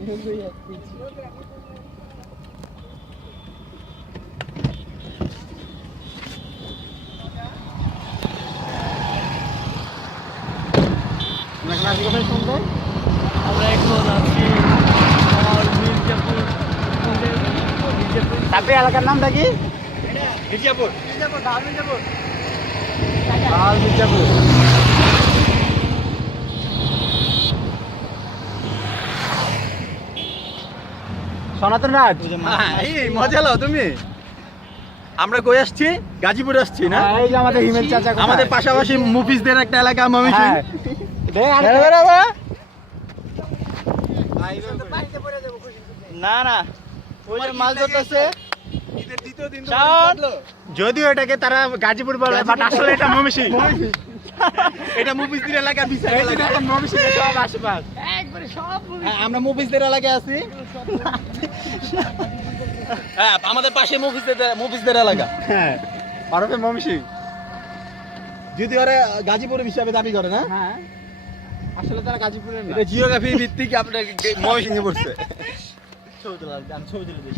আমরা এখন আছি মির্জাপুর। তারপরে এলাকার নামটা কি? মির্জাপুর। মির্জাপুর। সনাতন রাজ, মজা লাও তুমি। আমরা কই আসছি? গাজীপুর আসছি না? এই যে আমাদের হিমেল চাচা, আমাদের পাশাপাশি মুফিসদের একটা এলাকা ময়মনসিংহ। না না, ওই যে মাছ ধরতেছে। যদিও এটাকে তারা গাজীপুর বলে, বাট আসলে এটা ময়মনসিংহ। এটা মুফিসদের এলাকা, বিশাল এলাকা। ময়মনসিংহ সব আশেপাশ একবারে সব। হ্যাঁ, আমরা মুফিসদের এলাকায় আছি। হ্যাঁ, আমাদের পাশে মুফিসদের এলাকা। হ্যাঁ, আরবে ময়মনসিংহ। যদি ওরা গাজীপুর হিসাবে দাবি করে না, হ্যাঁ, আসলে তারা গাজীপুরের না। এটা জিওগ্রাফি ভিত্তিক আপনার ময়মনসিংহে পড়ছে। ছবি তোলা, আমি ছবি তুলে দিই।